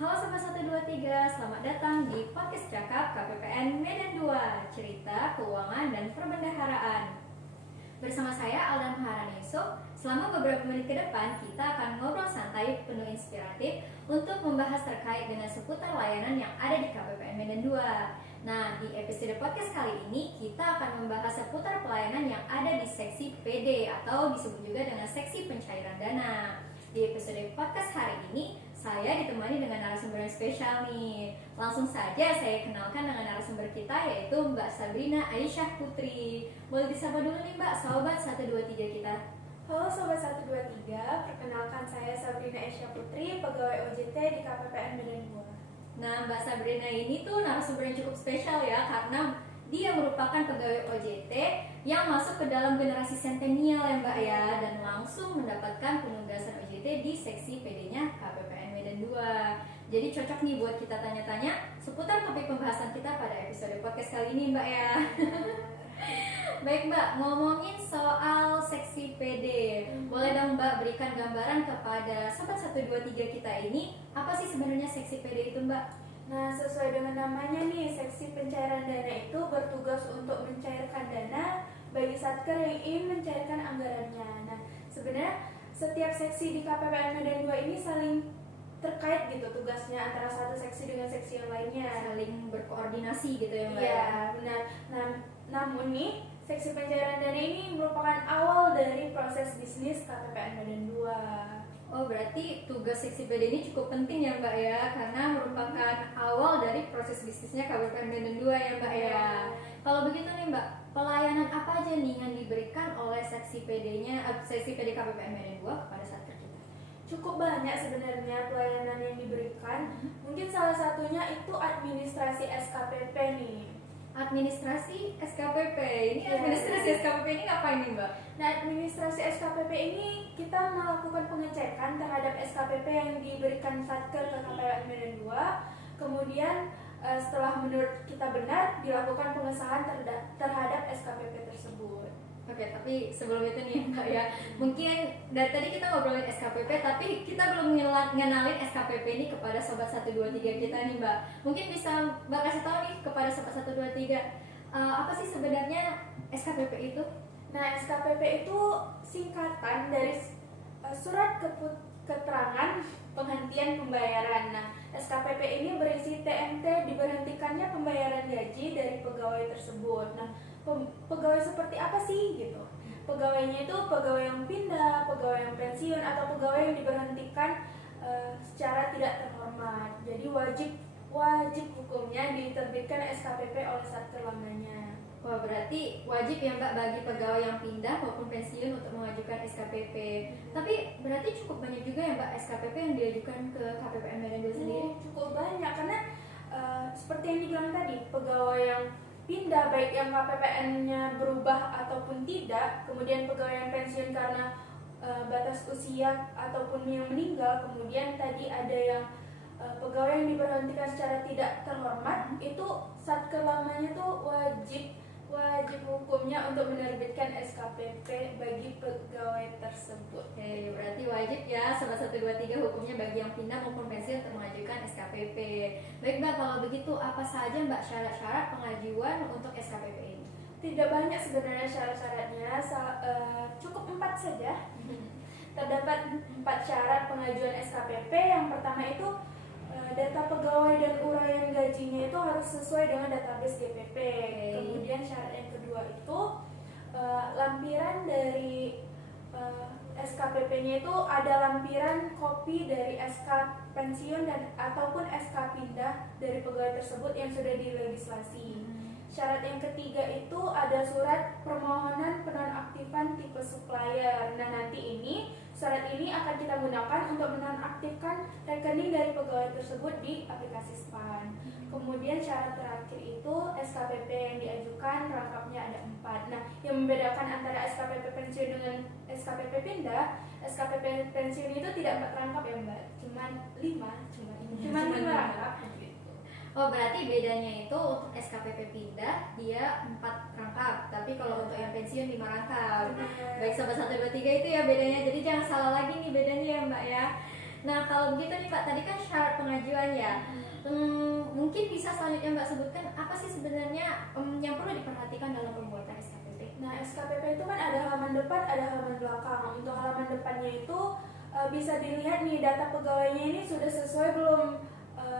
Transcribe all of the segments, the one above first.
Halo Sobat 123, selamat datang di Podcast Cakap KPPN Medan 2, cerita, keuangan, dan perbendaharaan. Bersama saya Aldan Maharani Yusuf, selama beberapa menit ke depan kita akan ngobrol santai penuh inspiratif untuk membahas terkait dengan seputar layanan yang ada di KPPN Medan 2. Nah, di episode podcast kali ini kita akan membahas seputar pelayanan yang ada di seksi PD atau disebut juga dengan seksi pencairan dana. Di episode podcast hari ini saya ditemani dengan narasumber yang spesial nih. Langsung saja saya kenalkan dengan narasumber kita, yaitu Mbak Sabrina Aisyah Putri. Boleh disapa dulu nih Mbak, Sobat 123 kita. Halo Sobat 123, perkenalkan saya Sabrina Aisyah Putri, pegawai OJT di KPPN Medan 2. Nah, Mbak Sabrina ini tuh narasumber yang cukup spesial ya, karena dia merupakan pegawai OJT yang masuk ke dalam generasi sentenial ya Mbak ya, dan langsung mendapatkan penugasan OJT di seksi PD-nya KPPN Medan 2. Jadi cocok nih buat kita tanya-tanya seputar topik pembahasan kita pada episode podcast kali ini Mbak ya. Baik Mbak, ngomongin soal seksi PD, boleh dong Mbak berikan gambaran kepada Sobat 123 kita ini, apa sih sebenarnya seksi PD itu Mbak? Nah, sesuai dengan namanya nih, seksi pencairan dana itu bertugas untuk mencairkan dana bagi satker yang ingin mencairkan anggarannya. Nah, sebenarnya setiap seksi di KPPN Medan 2 ini saling terkait gitu tugasnya antara satu seksi dengan seksi yang lainnya. Saling berkoordinasi gitu ya Mbak? Iya, benar. Nah, namun nih, seksi pencairan dana ini merupakan awal dari proses bisnis KPPN Medan 2. Oh, berarti tugas seksi PD ini cukup penting ya Mbak ya, karena merupakan awal dari proses bisnisnya KPPN Medan 2 ya Mbak ya. Kalau begitu nih Mbak, pelayanan apa aja nih yang diberikan oleh seksi PD-nya, seksi PD KPPN Medan 2 kepada satker kita? Cukup banyak sebenarnya pelayanan yang diberikan. Mungkin salah satunya itu administrasi SKPP nih. Administrasi SKPP, ini administrasi SKPP ini ngapain nih Mbak? Nah, administrasi SKPP ini kita melakukan pengecekan terhadap SKPP yang diberikan satker ke KPPN Medan 2. Kemudian setelah menurut kita benar, dilakukan pengesahan terhadap SKPP tersebut. Oke, tapi sebelum itu nih Mbak ya, mungkin dari tadi kita ngobrolin SKPP, tapi kita belum ngenalin SKPP ini kepada Sobat 123 kita nih Mbak. Mungkin bisa Mbak kasih tahu nih kepada Sobat 123, apa sih sebenarnya SKPP itu? Nah, SKPP itu singkatan dari surat keterangan penghentian pembayaran. Nah, SKPP ini berisi TMT diberhentikannya pembayaran gaji dari pegawai tersebut. Nah, pegawai seperti apa sih gitu? Pegawainya itu pegawai yang pindah, pegawai yang pensiun, atau pegawai yang diberhentikan secara tidak terhormat. Jadi wajib hukumnya diterbitkan SKPP oleh satker lamanya. Wah, berarti wajib ya Mbak bagi pegawai yang pindah maupun pensiun untuk mengajukan SKPP. Tapi berarti cukup banyak juga ya Mbak SKPP yang diajukan ke KPPN Medan 2 sendiri? Cukup banyak, karena seperti yang dibilang tadi, pegawai yang pindah baik yang KPPN-nya berubah ataupun tidak, kemudian pegawai yang pensiun karena batas usia ataupun yang meninggal, kemudian tadi ada yang pegawai yang diberhentikan secara tidak terhormat, itu satker lamanya tuh wajib hukumnya untuk menerbitkan SKPP bagi pegawai tersebut. Oke, berarti wajib ya Sobat 123 hukumnya bagi yang pindah maupun pensiun untuk mengajukan SKPP. Baik Mbak, kalau begitu apa saja Mbak syarat-syarat pengajuan untuk SKPP ini? Tidak banyak sebenarnya syarat-syaratnya, cukup 4 saja. Terdapat 4 syarat pengajuan SKPP. Yang pertama itu data pegawai dan uraian gajinya itu harus sesuai dengan database DPP. Kemudian syarat yang kedua itu lampiran dari SKPP-nya itu ada lampiran kopi dari SK pensiun dan ataupun SK pindah dari pegawai tersebut yang sudah dilegislasi. Syarat yang ketiga itu ada surat permohonan penonaktifan tipe supplier. Nah, nanti ini surat ini akan kita gunakan untuk menonaktifkan rekening dari pegawai tersebut di aplikasi SPAN. Kemudian syarat terakhir itu SKPP yang diajukan rangkapnya ada 4. Nah, yang membedakan antara SKPP pensiun dengan SKPP pindah, SKPP pensiun itu tidak 4 rangkap ya Mbak, cuma 5 rangkap. Oh, berarti bedanya itu untuk SKPP pindah dia 4 rangkap, tapi kalau untuk yang pensiun 5 rangkap. Baik Sobat 123 itu ya bedanya, jadi jangan salah lagi nih bedanya ya Mbak ya. Nah kalau begitu nih Pak, tadi kan syarat pengajuan ya. Mungkin bisa selanjutnya Mbak sebutkan apa sih sebenarnya yang perlu diperhatikan dalam pembuatan SKPP? Nah, SKPP itu kan ada halaman depan, ada halaman belakang. Untuk halaman depannya itu bisa dilihat nih data pegawainya ini sudah sesuai belum,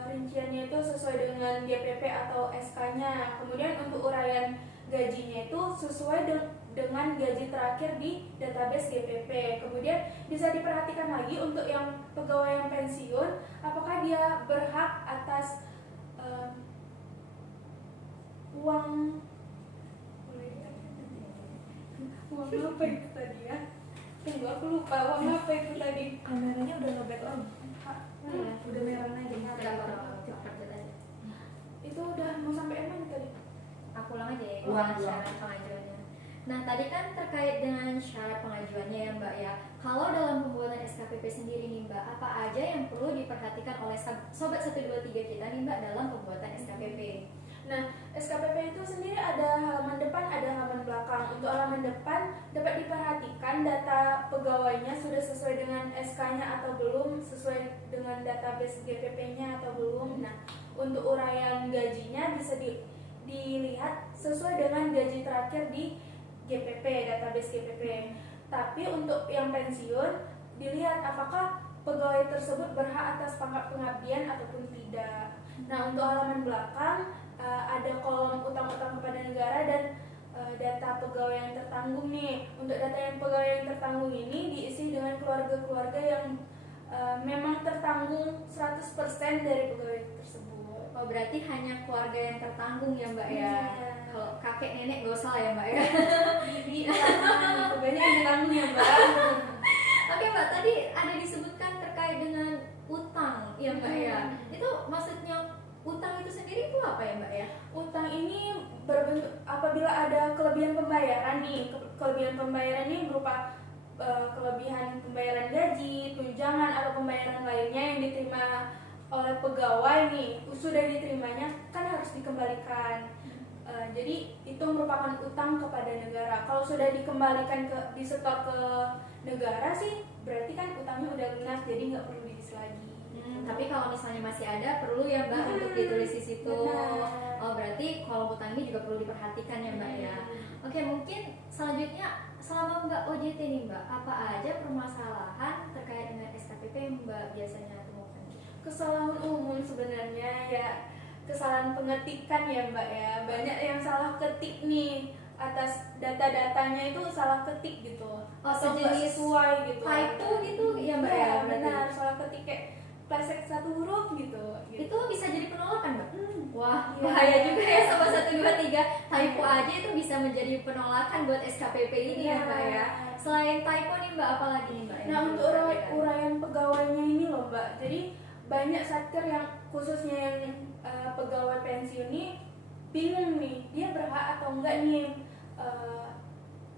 rinciannya itu sesuai dengan GPP atau SK-nya. Kemudian untuk uraian gajinya itu sesuai dengan gaji terakhir di database GPP. Kemudian bisa diperhatikan lagi untuk yang pegawai yang pensiun, apakah dia berhak atas uang apa itu tadi ya? Tunggu, aku lupa uang apa itu tadi. Kameranya udah nge-back lagi. Iya. Udah merah lagi. Nggak apa-apa, kerja aja. Itu udah mau sampai mana tadi? Aku ulang aja ya, Ulang. syarat pengajuannya. Nah tadi kan terkait dengan syarat pengajuannya ya Mbak ya. Kalau dalam pembuatan SKPP sendiri nih Mbak, apa aja yang perlu diperhatikan oleh Sobat 123 kita nih Mbak dalam pembuatan SKPP? Nah, SKPP itu sendiri ada halaman depan, ada halaman belakang. Untuk halaman depan dapat diperhatikan data pegawainya sudah sesuai dengan SK-nya atau belum, sesuai dengan database GPP-nya atau belum. Nah, untuk uraian gajinya bisa dilihat sesuai dengan gaji terakhir di GPP, database GPP. Tapi untuk yang pensiun dilihat apakah pegawai tersebut berhak atas pangkat pengabdian ataupun tidak. Nah, untuk halaman belakang ada kolom utang-utang kepada negara dan data pegawai yang tertanggung nih. Untuk data yang pegawai yang tertanggung ini diisi dengan keluarga-keluarga yang memang tertanggung 100% dari pegawai tersebut. Oh berarti hanya keluarga yang tertanggung ya Mbak ya? Iya. Kalau kakek nenek gak usah ya Mbak ya? Bibi, banyak yang ditanggung ya Mbak. Oke Mbak, tadi ada disebutkan terkait dengan utang ya Mbak ya? Itu maksudnya utang itu sendiri itu apa ya Mbak ya? Utang ini berbentuk apabila ada kelebihan pembayaran nih. Kelebihan pembayaran ini berupa kelebihan pembayaran gaji, tunjangan atau pembayaran lainnya yang diterima oleh pegawai nih, sudah diterimanya kan harus dikembalikan. Jadi itu merupakan utang kepada negara. Kalau sudah dikembalikan disetor ke negara sih berarti kan utangnya udah lunas, jadi nggak perlu diisi lagi. Tapi kalau misalnya masih ada perlu ya Mbak untuk ditulis di situ. Benar. Oh berarti kolom utang ini juga perlu diperhatikan ya Mbak ya. Oke mungkin selanjutnya selama Mbak OJT nih Mbak, apa aja permasalahan terkait dengan SKPP yang Mbak biasanya temukan? Kesalahan umum sebenarnya ya kesalahan pengetikan ya Mbak ya. Banyak yang salah ketik nih atas data-datanya itu salah ketik gitu. Oh, Atau nggak sejenis sesuai gitu. typo gitu ya Mbak ya? Ya, Berarti? benar, salah ketik kayak pleset satu huruf gitu. Itu bisa jadi penolakan Mbak? Wah Iya. bahaya juga ya sama 123. Typo aja itu bisa menjadi penolakan buat SKPP ini ya Iya. Mbak ya. Selain typo nih Mbak, apa lagi nih Mbak? yang Nah, perlu untuk diperhatikan? uraian pegawainya ini loh Mbak. Jadi banyak satker yang khususnya yang pegawai pensiun ini bingung nih, dia berhak atau enggak nih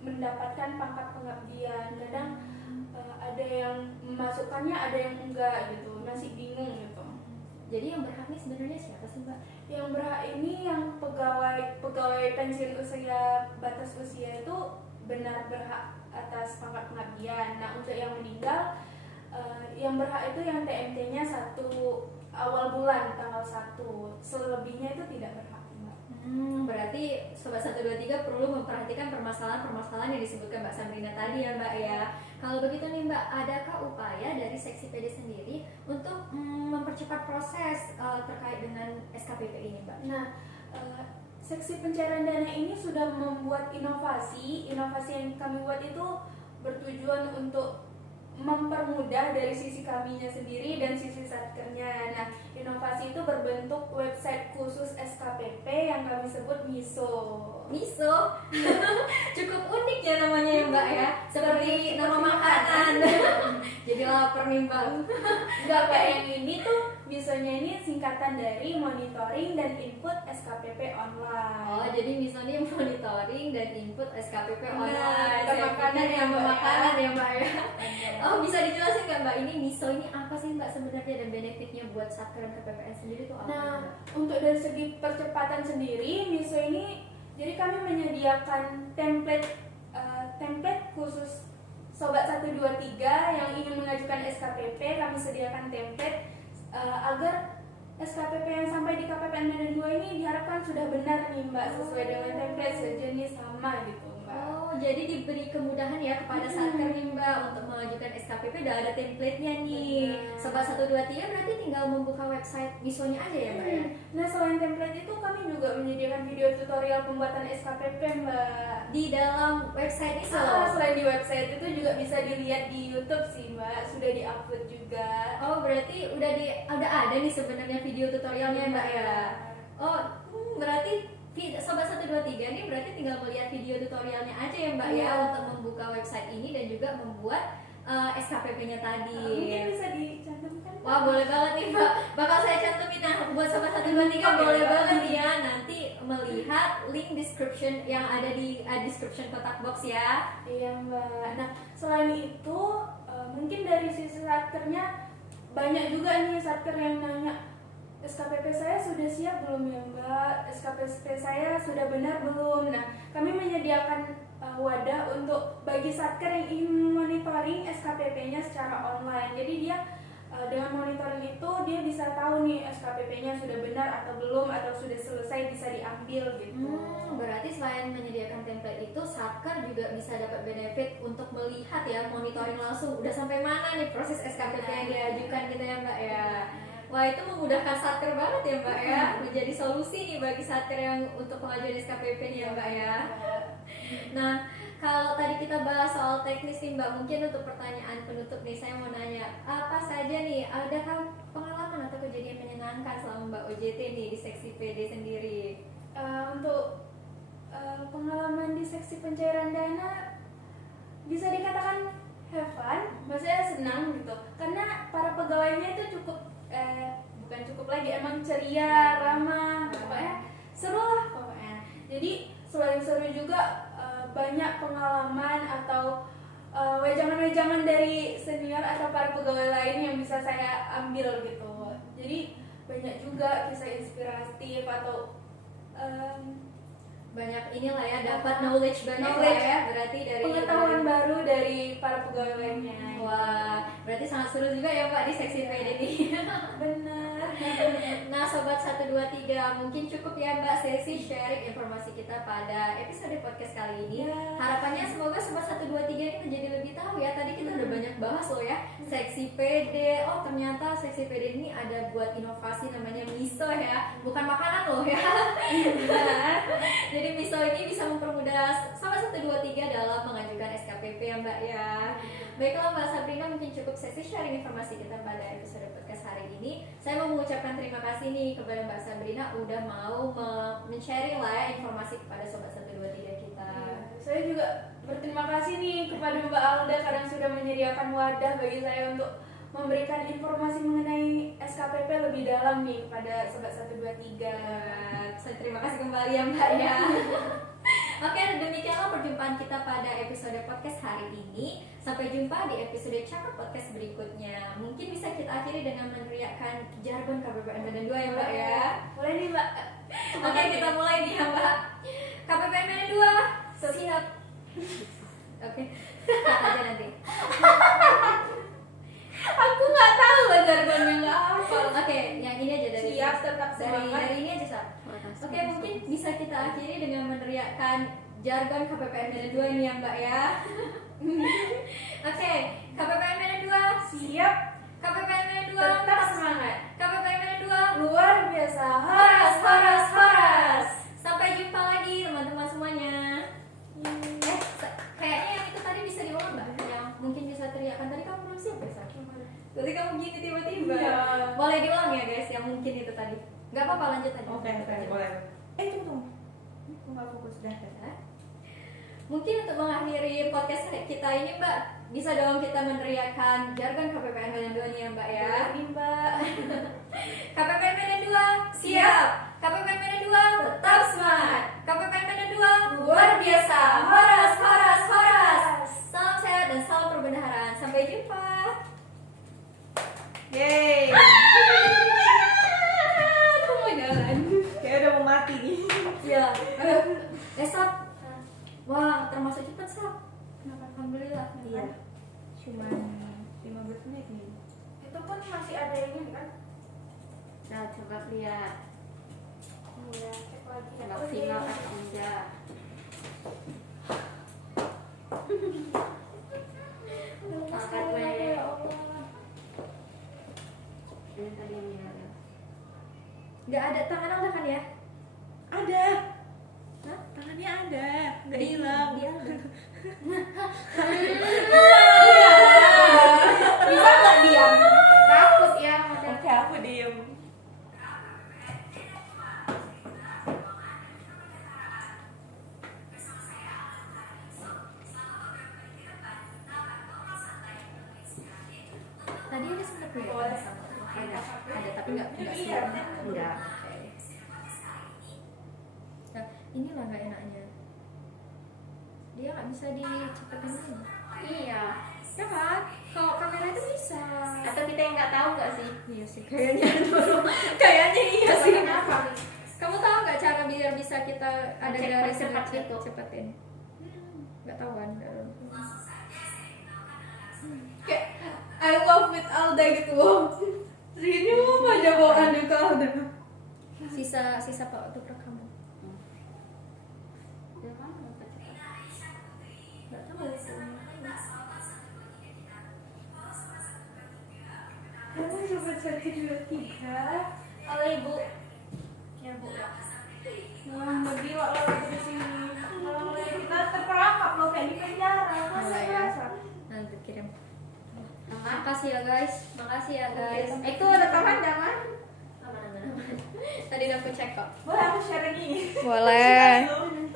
mendapatkan pangkat pengabdian. Kadang ada yang memasukkannya, ada yang enggak gitu, masih bingung gitu. Jadi yang berhak nih sebenarnya siapa sih Mbak? Yang berhak ini yang pegawai pensiun usia batas usia itu benar berhak atas pangkat pengabdian. Nah, untuk yang meninggal yang berhak itu yang TMT-nya 1 awal bulan tanggal 1. Selebihnya itu tidak berhak, Mbak. Berarti Sobat 123 perlu memperhatikan permasalahan-permasalahan yang disebutkan Mbak Samrina tadi ya Mbak ya. Kalau begitu nih Mbak, adakah upaya dari Seksi PD sendiri untuk mempercepat proses terkait dengan SKPP ini Mbak? Nah, Seksi Pencairan Dana ini sudah membuat inovasi. Inovasi yang kami buat itu bertujuan untuk mempermudah dari sisi kaminya sendiri dan sisi satkernya. Nah, inovasi itu berbentuk website khusus SKPP yang kami sebut MISO. Miso, cukup unik ya namanya ya Mbak ya, seperti nama makanan. Jadi lapar nih Mbak. Enggak, Pak, yang ini tuh misonya ini singkatan dari monitoring dan input SKPP online. Oh, jadi misalnya monitoring dan input SKPP Benar, online. bukan Saya makanan pikir ya, yang Mbak, ya. makanan ya Mbak ya. Oh, bisa dijelasin nggak Mbak, ini miso ini apa sih Mbak sebenarnya dan benefitnya buat satker dan KPPN sendiri tuh apa? Nah, Mbak? untuk dari segi percepatan sendiri, MISO ini jadi kami menyediakan template khusus Sobat 123 yang ingin mengajukan SKPP, kami sediakan template agar SKPP yang sampai di KPPN Medan 2 ini diharapkan sudah benar nih Mbak, sesuai dengan template, sejenis sama gitu Mbak. Oh, jadi diberi kemudahan ya kepada satker nih Mbak untuk mengajukan SKPP, udah ada template-nya nih. Benar. Sobat 123 berarti tinggal membuka website Misonya aja ya Mbak ya? Nah, selain template itu kami juga menyediakan video tutorial pembuatan SKPP Mbak. Di dalam website Miso? Selain di website itu juga bisa dilihat di YouTube sih Mbak, sudah diupload juga. Oh, berarti udah ada nih sebenarnya video tutorialnya Mbak ya? Oh, berarti Sobat 123 ini berarti tinggal melihat video tutorialnya aja ya Mbak ya untuk membuka website ini dan juga membuat SKPP-nya tadi. Mungkin bisa dicantumkan. Wah, boleh banget nih Mbak. Bakal saya cantumin buat Sobat 123 boleh banget ya nanti melihat link description yang ada di description kotak box ya. Iya Mbak. Nah, selain itu mungkin dari sisi satkernya banyak juga nih satker yang nanya, SKPP saya sudah siap belum ya Mbak? SKPP saya sudah benar belum? Nah, kami menyediakan wadah untuk bagi satker yang ingin monitoring SKPP-nya secara online. Jadi dia dengan monitoring itu dia bisa tahu nih SKPP-nya sudah benar atau belum, atau sudah selesai bisa diambil gitu. Berarti selain menyediakan template itu, satker juga bisa dapat benefit untuk melihat ya, monitoring langsung udah sampai mana nih proses SKPP yang diajukan gitu ya Mbak ya. Wah, itu memudahkan satker banget ya Mbak ya, menjadi solusi nih bagi satker yang untuk pengajuan SKPP nih ya Mbak ya. Nah, kalau tadi kita bahas soal teknis nih Mbak, mungkin untuk pertanyaan penutup nih saya mau nanya, apa saja nih, adakah pengalaman atau kejadian menyenangkan selama Mbak OJT nih di seksi PD sendiri? Untuk pengalaman di seksi pencairan dana bisa dikatakan have fun, maksudnya senang gitu, karena para pegawainya itu bukan cukup lagi, emang ceria, ramah, pokoknya seru lah pokoknya. Jadi selain seru juga banyak pengalaman atau wejangan-wejangan dari senior atau para pegawai lain yang bisa saya ambil gitu. Jadi banyak juga kisah inspiratif atau banyak inilah ya, dapat knowledge banyak lah ya, berarti dari pengetahuan baru dari para pegawai lainnya. Wah, berarti sangat seru juga ya Mbak di seksi PD ini. Benar. Nah, Sobat 123, mungkin cukup ya Mbak sesi sharing informasi kita pada episode podcast kali ini. Harapannya semoga Sobat 123 ini menjadi lebih tahu ya. Tadi kita udah banyak bahas loh ya, seksi PD. Oh, ternyata seksi PD ini ada buat inovasi namanya miso ya, bukan makanan loh ya. Jadi miso ini bisa mempermudah Sobat 123 dalam mengajukan SKPP ya Mbak ya. Baiklah Mbak Sabrina, mungkin cukup sesi sharing informasi kita pada episode podcast hari ini. Saya mau mengucapkan terima kasih nih kepada Mbak Sabrina udah mau men-sharing lah ya informasi kepada Sobat 123 kita. Saya juga berterima kasih nih kepada Mbak Alda karena sudah menyediakan wadah bagi saya untuk memberikan informasi mengenai SKPP lebih dalam nih kepada Sobat 123. Saya terima kasih kembali ya Mbak ya. Oke, demikianlah perjumpaan kita pada episode podcast hari ini. Sampai jumpa di episode Cakap Podcast berikutnya. Mungkin bisa kita akhiri dengan meneriakkan jargon KPPN Medan 2 ya Mbak ya. Boleh nih Mbak. Oke, kita mulai nih ya Mbak. KPPN Medan 2 siap. Oke, kata aja nanti. Aku nggak tahu jargonnya, nggak hafal. Oke, yang ini aja dari Siap, tetap semangat. dari ini aja Sab. Oke, mungkin bisa kita akhiri dengan meneriakkan jargon KPPN Medan 2 ini ya Mbak ya. Oke, KPPN Medan 2 Siap, KPPN Medan 2 tetap semangat. KPPN Medan 2 Luar biasa. horas horas horas. Sampai jumpa lagi teman-teman semuanya. Kayaknya yang itu tadi bisa diulang Mbak, yang mungkin bisa teriakan tadi kamu belum siap ya Sab? Tadi kamu gini tiba-tiba. Iya. Boleh diulang ya guys, yang mungkin itu tadi. Nggak apa-apa, lanjut aja. Oke, boleh. Tunggu. Aku nggak fokus dah. Mungkin untuk mengakhiri podcast kita ini Mbak, bisa dong kita meneriakkan jargon KPPN Medan 2 nih ya Mbak ya. Ini Mbak. KPPN Medan 2 siap. KPPN Medan 2 tetap semangat. KPPN Medan 2 luar biasa. Horas horas horas. Salam sehat dan salam perbendaharaan. Sampai jumpa. Yeay. Aku mau jalan. Kayak udah mau mati nih. Ya. Sab. Wah, termasuk cepat Sab. Kenapa? Alhamdulillah. Iya. menit nih. Itu pun masih ada ini kan? Nah, coba lihat Iya, cek lagi. maksimal atau enggak. Angkat weh. Ya Allah. Ini tadi yang ada. Nggak ada tangan Alda kan ya? Ada. Hah? Tangannya ada. Nggak hilang. Dia ada. Bisa nggak diam? Takut ya ada. Oke, aku diem. Tadi ada sempat kelihatan sama ada tapi nggak Iya, siap. enggak. Oke. Nah, inilah nggak enaknya. Dia nggak bisa dicepetin lagi. Iya. Ya kan? Kalau kamera itu bisa. Atau kita yang nggak tahu nggak sih? Iya sih, kayaknya dulu. Kayaknya iya sih. Kenapa? Kamu tahu nggak cara biar bisa kita ada Cek garis cepat cepat gitu. cepetin? Nggak tahu kan? Kayak I love with Alda gitu loh. Senyum aja bawaannya ke Alda. Sisa Pak untuk rekaman. Ya kan, mau cepat. Nggak tahu. Kamu coba 1, 2, 3. Halo Ibu. Ya Bu. Wah, gila loh di sini. Kalau kita terperangkap loh kayak di penjara. Masa Mulai ya. kerasa? Nanti kirim. Aman. Makasih ya guys. Makasih ya guys. Itu ada taman jangan. Tadi udah aku cek kok. Boleh aku share ini? Boleh. Satu.